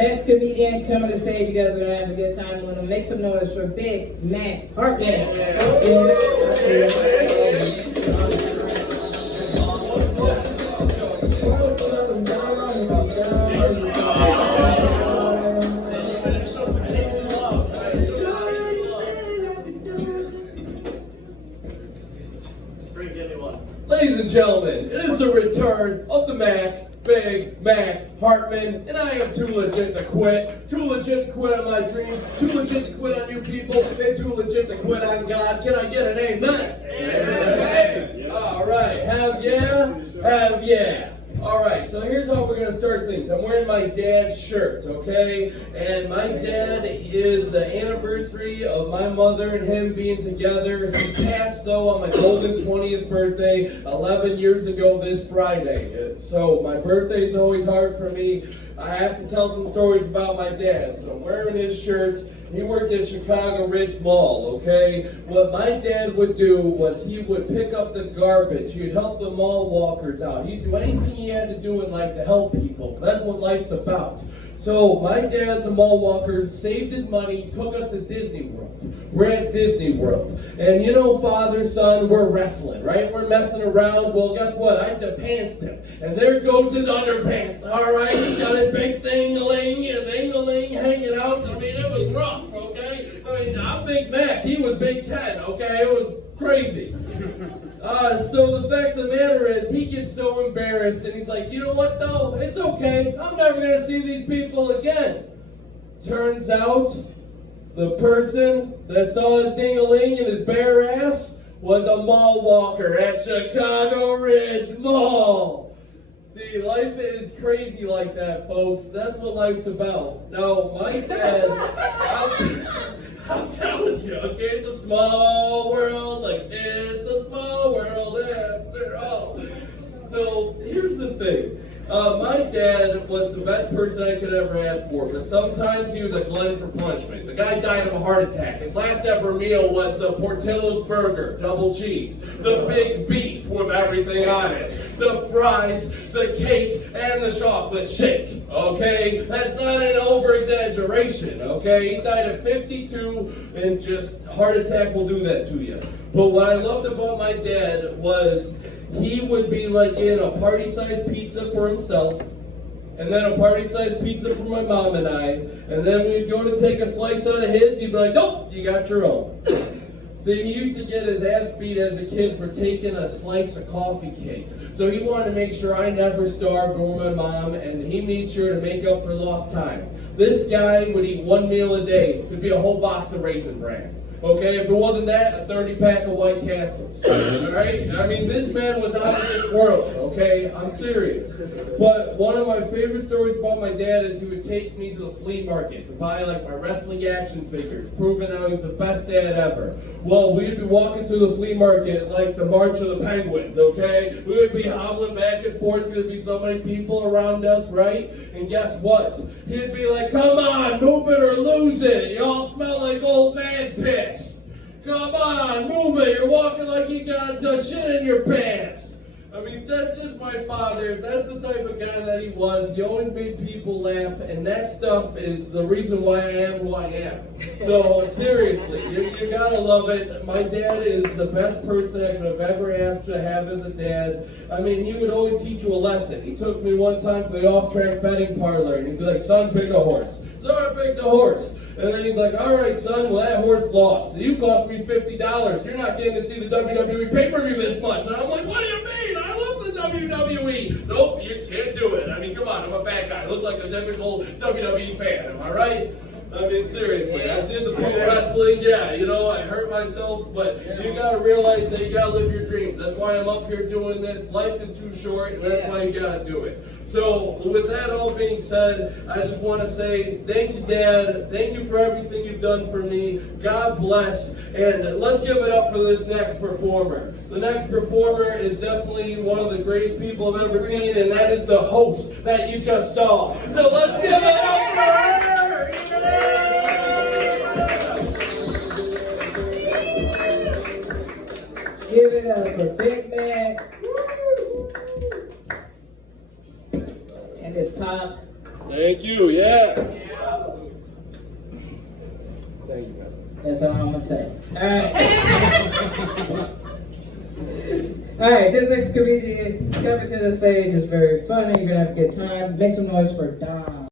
Next comedian coming to the stage. You guys are gonna have a good time. I'm gonna make some noise for Big Mac Hartman. Ladies and gentlemen, it is the return of the Mac, Big Mac Hartman, and I am too legit to quit. Too legit to quit on my dreams, too legit to quit on you people, and too legit to quit on God. Can I get an amen? Amen. All right, have yeah. All right, so here's how we're going to start things. I'm wearing my dad's shirt, okay? And my dad is the anniversary of my mother and him being together. He passed, though, on my golden 20th birthday 11 years ago this Friday. So my birthday is always hard for me. I have to tell some stories about my dad. So I'm wearing his shirt. He worked at Chicago Ridge Mall, okay? What my dad would do was he would pick up the garbage. He'd help the mall walkers out. He'd do anything he had to do in life to help people. That's what life's about. So my dad's a mall walker, saved his money, took us to Disney World. We're at Disney World. And you know, father, son, we're wrestling, right? We're messing around. Well, guess what? I depantsed him. And there goes his underpants. All right, he got his big thing-a-ling hanging out. I mean, it was rough, okay? I mean, I'm Big Mac. He was Big Ken, okay? It was crazy. So the fact of the matter is, he gets so embarrassed, and he's like, you know what, though? It's okay. I'm never going to see these people again. Turns out, the person that saw his ding-a-ling and his bare ass was a mall walker at Chicago Ridge Mall. See, life is crazy like that, folks. That's what life's about. Now, my dad, I'm telling you, okay, it's a small world, like it's a small world after all. So, here's the thing. My dad was the best person I could ever ask for, but sometimes he was a glutton for punishment. The guy died of a heart attack. His last ever meal was the Portillo's burger, double cheese, the big beef with everything on it, the fries, the cake, and the chocolate shake, okay? That's not an over-exaggeration, okay? He died at 52, and just heart attack will do that to you. But what I loved about my dad was he would be like in a party-sized pizza for himself, and then a party-sized pizza for my mom and I, and then we'd go to take a slice out of his, he'd be like, nope, you got your own. See, he used to get his ass beat as a kid for taking a slice of coffee cake. So he wanted to make sure I never starved or my mom, and he made sure to make up for lost time. This guy would eat one meal a day. It'd be a whole box of Raisin Bran. Okay, if it wasn't that, a 30-pack of White Castles. Alright? I mean, this man was out of this world, okay? I'm serious. But one of my favorite stories about my dad is he would take me to the flea market to buy, like, my wrestling action figures, proving how he's the best dad ever. Well, we'd be walking through the flea market like the March of the Penguins, okay? We would be hobbling back and forth. There'd be so many people around us, right? And guess what? He'd be like, come on, move it or lose it. Y'all smell like old man piss. Come on, move it. You're walking like you got shit in your pants. I mean, that's just my father. That's the type of guy that he was. He always made people laugh, and that stuff is the reason why I am who I am. So, seriously, you gotta love it. My dad is the best person I could have ever asked to have as a dad. I mean, he would always teach you a lesson. He took me one time to the off-track betting parlor, and he'd be like, son, pick a horse. So I picked a horse. And then he's like, all right, son, well, that horse lost. You cost me $50. You're not getting to see the WWE pay-per-view this much. And I'm like, what do you mean? I love the WWE. Nope, you can't do it. I mean, come on, I'm a fat guy. I look like a typical WWE fan. Am I right? I mean, seriously, I did the pro wrestling, yeah, you know, I hurt myself, but you gotta realize that you gotta live your dreams. That's why I'm up here doing this. Life is too short, and that's why you gotta do it. So, with that all being said, I just want to say thank you, Dad. Thank you for everything you've done for me. God bless. And let's give it up for this next performer. The next performer is definitely one of the greatest people I've ever seen, and that is the host that you just saw. So let's give it up for her! Give it up for Big Mac and his pops. Thank you, yeah. Thank you, man. That's all I'm gonna say. All right. All right, this next comedian coming to the stage is very funny. You're gonna have a good time. Make some noise for Don.